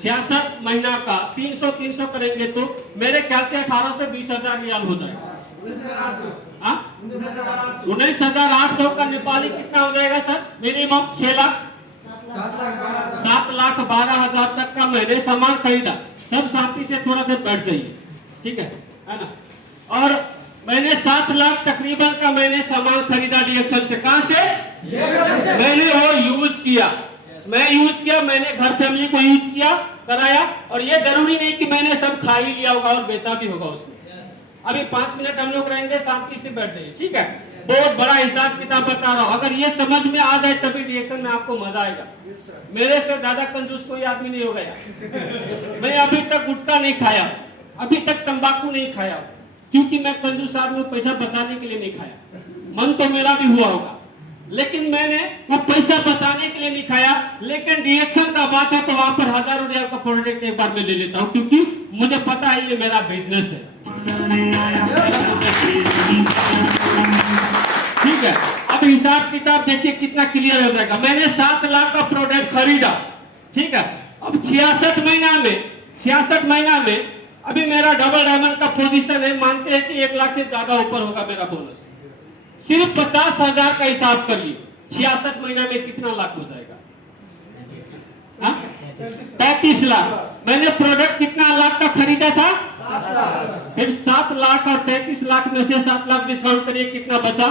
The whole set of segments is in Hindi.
66 महीना का 300 करेंगे तो मेरे ख्याल से 18 से 20,000 रियाल हो जाएगा। 19,800 का नेपाली कितना हो जाएगा सर? मिनिमम 6 लाख 7,12,000 तक का मैंने सामान खरीदा। सब साथी से थोड़ा देर बैठ जाइए, ठीक है ना? और मैंने 7 लाख तकरीबन का मैंने सामान खरीदा डीएक्शन से। कहां से? मैंने वो यूज किया, मैंने घर फैमिली को यूज किया, कराया। और ये जरूरी नहीं कि मैंने सब खा ही लिया होगा और बेचा भी होगा उसमें। अभी 5 मिनट हम लोग रहेंगे, शांति से बैठ जाइए, ठीक है? बहुत बड़ा हिसाब किताब बता रहा हूँ, अगर ये समझ में आ जाए तभी रिएक्शन में आपको मजा आएगा। मेरे से ज्यादा कंजूस कोई आदमी नहीं होगा यार। मैं अभी तक गुटखा नहीं खाया, अभी तक तंबाकू नहीं खाया, क्योंकि मैं कंजूस आदमी पैसा बचाने के लिए नहीं खाया। मन तो मेरा भी हुआ होगा, लेकिन मैंने वो पैसा बचाने के लिए नहीं खाया। लेकिन रिएक्शन का बात है तो वहां पर हजारों रियाल का प्रोडक्ट एक बार में ले लेता हूँ, क्योंकि मुझे पता है ये मेरा बिजनेस है। ठीक है, अब हिसाब किताब देखिए कितना क्लियर हो जाएगा। मैंने 7 लाख का प्रोडक्ट खरीदा, ठीक है? अब 66 महीना में अभी मेरा डबल डायमंड का पोजीशन है, मानते हैं कि 1 लाख से ज्यादा ऊपर होगा मेरा बोनस। सिर्फ 50,000 का हिसाब करिए, 66 महीना में कितना लाख हो जाएगा? 33 लाख। मैंने प्रोडक्ट कितना लाख का खरीदा था? फिर 7 लाख और 33 लाख में से 7 लाख डिस्काउंट करिए, कितना बचा?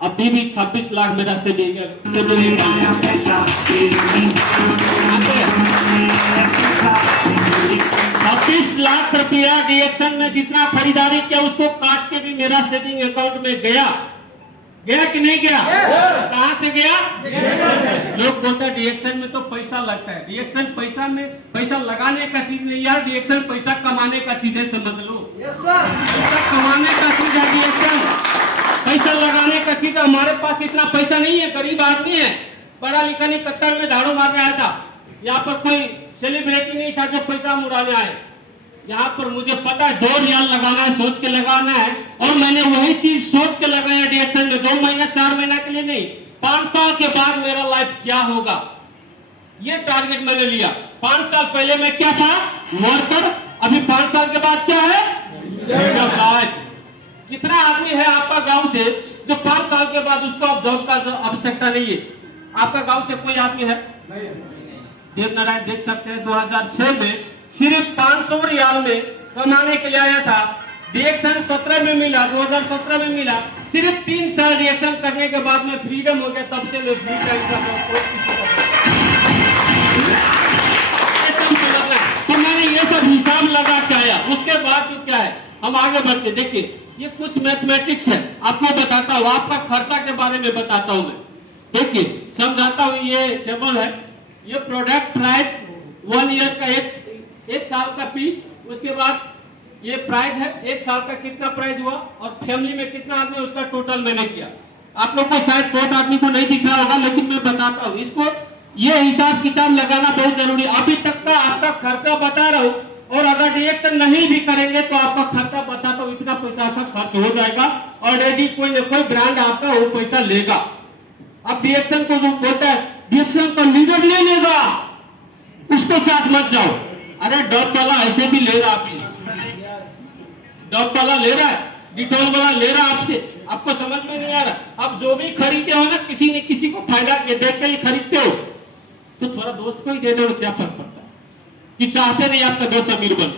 अभी भी 26 लाख मेरा सेविंग है। 26 लाख रुपया डीएक्शन में जितना खरीदारी किया उसको काट के भी मेरा सेविंग अकाउंट में गया कि नहीं गया? कहां से गया? लोग बोलते हैं डीएक्शन में तो पैसा लगता है। डीएक्शन पैसा लगाने का चीज नहीं यार, डीएक्शन पैसा कमाने का चीज है, समझ लो। पैसा कमाने का चीज है डीएक्शन, पैसा लगाने का चीज। हमारे पास इतना पैसा नहीं है, गरीब आदमी है, पढ़ा लिखा नहीं, कत्तर में झाड़ू मारने आया था। यहाँ पर कोई सेलिब्रिटी नहीं था जो पैसा उड़ाने आए। यहाँ पर मुझे पता है 2 रियाल लगाना है, सोच के लगाना है, और मैंने वही चीज सोच के लगाया डीएक्शन में। 2 महीना 4 महीना के लिए नहीं, 5 साल के बाद मेरा लाइफ क्या होगा, ये टारगेट मैंने लिया। 5 साल पहले मैं क्या था? वर्कर। अभी 5 साल के बाद क्या है? कितना आदमी है आपका गांव से जो 5 साल के बाद उसको अब जॉब का आवश्यकता नहीं है? आपका गांव से कोई आदमी है? देवनारायण देख सकते हैं 2006 में सिर्फ 500 रियाल में कमाने के लिए आया था। डीएक्शन 17 में मिला, 2017 में मिला। सिर्फ 3 साल डीएक्शन करने के बाद में फ्रीडम हो गया, तब से मैं फ्री टाइम कर रहा हूं। तो मैंने ये सब हिसाब लगा के आया। उसके बाद जो क्या है, हम आगे बढ़ते। देखिए ये कुछ मैथमेटिक्स है, आपको बताता हूँ, आपका खर्चा के बारे में बताता हूँ मैं। देखिए समझाता हूँ, ये टेबल है, ये प्रोडक्ट प्राइस 1 ईयर का एक साल का पीस, उसके बाद ये प्राइस है 1 साल का कितना प्राइस हुआ, और फैमिली में कितना आदमी उसका टोटल मैंने किया। आप लोग को शायद बहुत आदमी को नहीं दिख रहा होगा, लेकिन मैं बताता हूँ इसको। ये हिसाब किताब लगाना बहुत जरूरी है। अभी तक का आपका खर्चा बता रहा हूँ, और अगर रिएक्शन नहीं भी करेंगे तो आपका खर्चा बताता हूँ, इतना पैसा आपका खर्च हो जाएगा। ऑलरेडी कोई न कोई ब्रांड आपका वो पैसा लेगा। अब रिएक्शन को जो बोलता है रिएक्शन का लीडर ले लेगा, उसको साथ मत जाओ। अरे डॉप वाला ऐसे भी ले रहा आपसे, डॉप वाला ले रहा है, डिटॉल वाला ले रहा आपसे, आपको समझ में नहीं आ रहा। अब जो भी खरीदते हो ना, किसी न किसी को फायदा देख के खरीदते हो, तो थोड़ा दोस्त को ही दे दो, क्या फर्क पड़ता है? कि चाहते नहीं आपका दोस्त अमीर बने,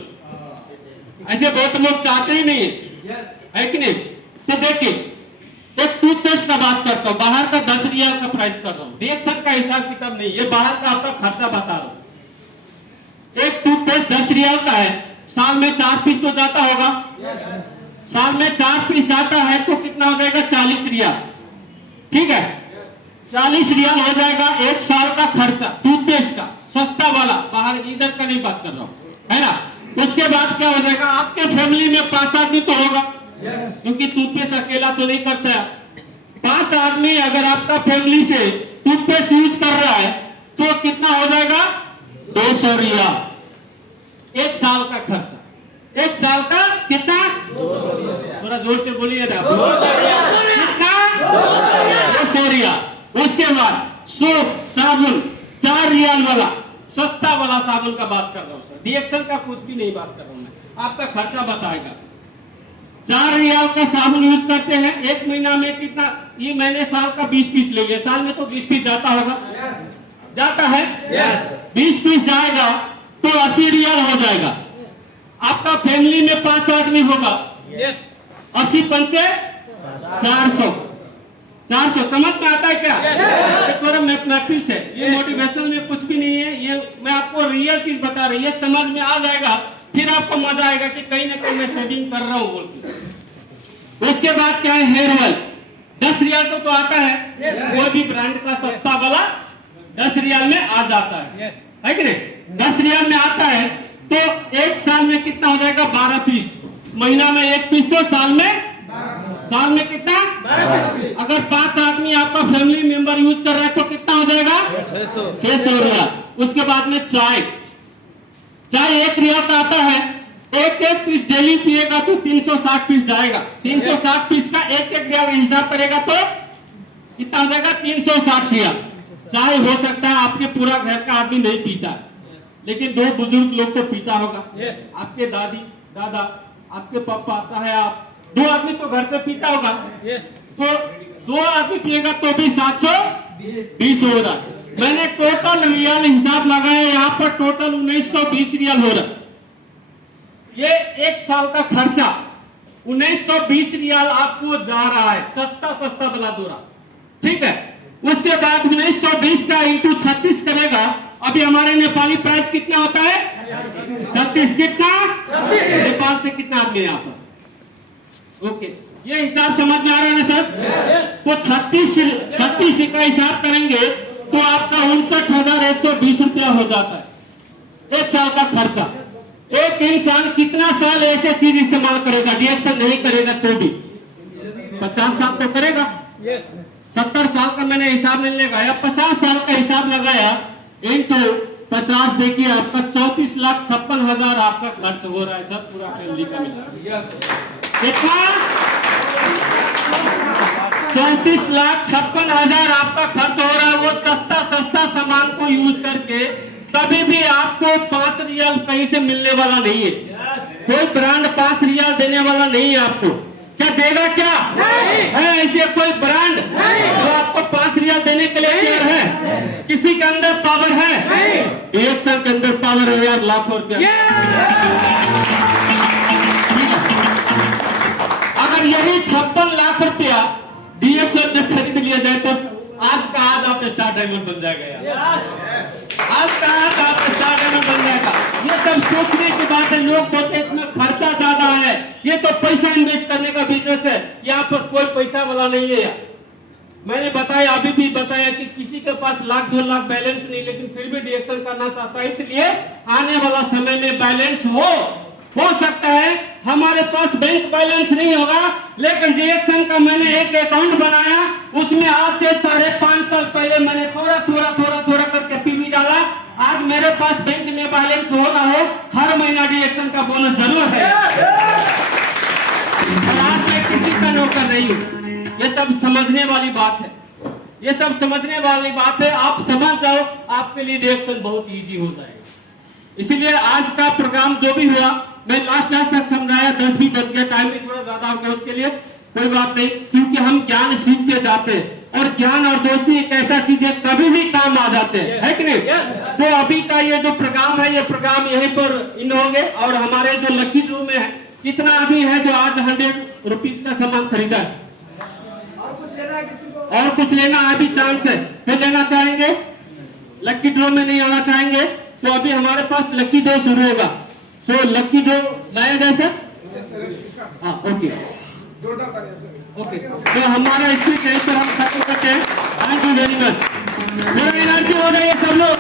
ऐसे बहुत लोग चाहते ही नहीं है कि नहीं? तो देखिए एक टूथपेस्ट का बात करता हूँ, बाहर का 10 रियाल का प्राइस कर रहा हूँ, रिएक्शन का हिसाब किताब नहीं, ये बाहर का आपका खर्चा बता रहा हूँ। एक टूथपेस्ट 10 रियाल का है, साल में 4 पीस तो जाता होगा। साल में 4 पीस जाता है तो कितना हो जाएगा? 40 रियाल। ठीक है, 40 रियाल हो जाएगा 1 साल का खर्चा टूथपेस्ट का, सस्ता वाला, बाहर इधर का नहीं बात कर रहा हूँ, है ना? उसके बाद क्या हो जाएगा? आपके फैमिली में 5 आदमी तो होगा, क्योंकि टूथपेस्ट अकेला तो नहीं करता है। 5 आदमी अगर आपका फैमिली से टूथपेस्ट यूज कर रहा है तो कितना हो जाएगा? 200 रियाल। 1 साल का खर्चा, 1 साल का कितना? 200। थोड़ा जोर से बोलिए ना। 200 रियाल। कितना? 200 रियाल। उसके बाद सोप साबुन 4 रियाल वाला, सस्ता वाला साबुन का बात कर रहा हूँ सर, रिएक्शन का कुछ भी नहीं बात कर रहा हूँ मैं, आपका खर्चा बताएगा। 4 रियाल का साबुन यूज करते हैं, एक महीना में कितना, ये मैंने साल का 20 पीस ले लिया, साल में तो 20 पीस जाता होगा, जाता है, 20 पीस जाएगा तो 80 रियाल हो जाएगा। आपका फैमिली में 5 आदमी होगा, 80 पंचे 400 समझ में आता है क्या? ये थोड़ा मैथमेटिक्स है, ये मोटिवेशन में कुछ भी नहीं है, ये मैं आपको रियल चीज बता रही है, समझ में आ जाएगा, फिर आपको मजा आएगा कि कहीं ना कहीं मैं सेविंग कर रहा हूँ बोल के। उसके बाद क्या है, हेयर ऑयल 10 रियाल तो आता है, कोई भी ब्रांड का सस्ता वाला 10 रियाल में आ जाता है कि नहीं? 10 रियाल में आता है तो एक साल में कितना हो जाएगा, 12 पीस, महीना में 1 पीस, तो साल में कितना, अगर 5 आदमी आपका फैमिली मेंबर यूज कर रहा है तो कितना हो जाएगा, 600 रियाल। उसके बाद में चाय 1 रियाल का आता है, एक पीस डेली पिएगा तो 360 पीस जाएगा, 360 पीस का एक रियाल हिसाब करेगा तो कितना हो जाएगा, 360 रियाल। चाय हो सकता है आपके पूरा घर का आदमी नहीं पीता, लेकिन 2 बुजुर्ग लोग तो पीता होगा, आपके दादी दादा, आपके पापा, चाहे आप 2 आदमी तो घर से पीता होगा, तो 2 आदमी पिएगा तो भी 720 हो रहा है। मैंने टोटल रियाल हिसाब लगाया, यहाँ पर टोटल 1920 रियाल हो रहा है। ये एक साल का खर्चा 1920 रियाल आपको जा रहा है, सस्ता बला दोरा, ठीक है। उसके बाद 1920 का इंटू 36 करेगा, अभी हमारे नेपाली प्राइस कितना होता है, 36, कितना, नेपाल से कितना आदमी यहाँ पर, ओके, ये हिसाब समझ में आ रहा है ना सर? तो 36 का हिसाब करेंगे तो आपका 59,120 रुपया हो जाता है एक साल का खर्चा। एक इंसान कितना साल ऐसे चीज इस्तेमाल करेगा, रिएक्शन नहीं करेगा तो भी 50 साल तो करेगा, 70 साल का मैंने हिसाब नहीं लगाया, 50 साल का हिसाब लगाया इंटू 50, देखिए आपका 34,56,000 आपका खर्च हो रहा है सर, पूरा फैमिली का मिला कितना, 34,56,000 आपका खर्च हो रहा है। वो सस्ता सामान को यूज करके कभी भी आपको 5 रियाल कहीं से मिलने वाला नहीं है, कोई ब्रांड 5 रियाल देने वाला नहीं है आपको, क्या देगा, क्या है ऐसे कोई ब्रांड जो आपको 5 रियाल देने के लिए तैयार है? किसी के अंदर पावर है, रिएक्शन के अंदर पावर है यार, लाखों रुपया। अगर यही 56 लाख रुपया रिएक्शन में खरीद लिया जाए तो आज का आज आप स्टार डायमंड बन जाएगा यार, आज का आज आप स्टार डायमंड बन जाएगा। ये सब सोचने की बात है, लोग बोलते हैं इसमें खर्चा ज्यादा है, ये तो पैसा इन्वेस्ट करने का बिजनेस है, यहाँ पर कोई पैसा वाला नहीं है यार। मैंने बताया, अभी भी बताया कि किसी के पास 1,00,000 2 लाख बैलेंस नहीं, लेकिन फिर भी रिएक्शन करना चाहता है, इसलिए आने वाला समय में बैलेंस हो सकता है हमारे पास बैंक बैलेंस नहीं होगा, लेकिन रिएक्शन का मैंने एक अकाउंट बनाया, उसमें आज से 5.5 साल पहले मैंने थोड़ा करके पीवी डाला। आज मेरे पास बैंक में बैलेंस हो ना हो, हर महीना रिएक्शन का बोनस जरूर है। आज मैं किसी का नौकर नहीं हूँ, ये सब समझने वाली बात है, ये सब समझने वाली बात है। आप समझ जाओ, आपके लिए रिएक्शन बहुत इजी हो जाएगा। इसीलिए आज का प्रोग्राम जो भी हुआ, मैं लास्ट तक समझाया, 10 भी बज गया, टाइम भी थोड़ा ज्यादा हो गया, उसके लिए कोई बात नहीं, क्योंकि हम ज्ञान सीख के जाते हैं, और ज्ञान और दोस्ती एक ऐसा चीज है कभी भी काम आ जाते हैं, है कि नहीं? तो अभी का ये जो प्रोग्राम है, ये प्रोग्राम यहीं पर इन होंगे, और हमारे जो लकी ड्रॉ में है, कितना आदमी है जो आज 100 रुपीज का सामान खरीदा है, और कुछ लेना अभी चांस है, फिर लेना चाहेंगे, लकी ड्रॉ में नहीं आना चाहेंगे, तो अभी हमारे पास लकी ड्रॉ शुरू होगा। तो लकी ड्रॉ लाया जाए सर, हाँ ओके, तो हमारा स्पीच यहीं पर हम खत्म करते हैं। Thank you very much. मेरा एनर्जी हो रही है सब लोग।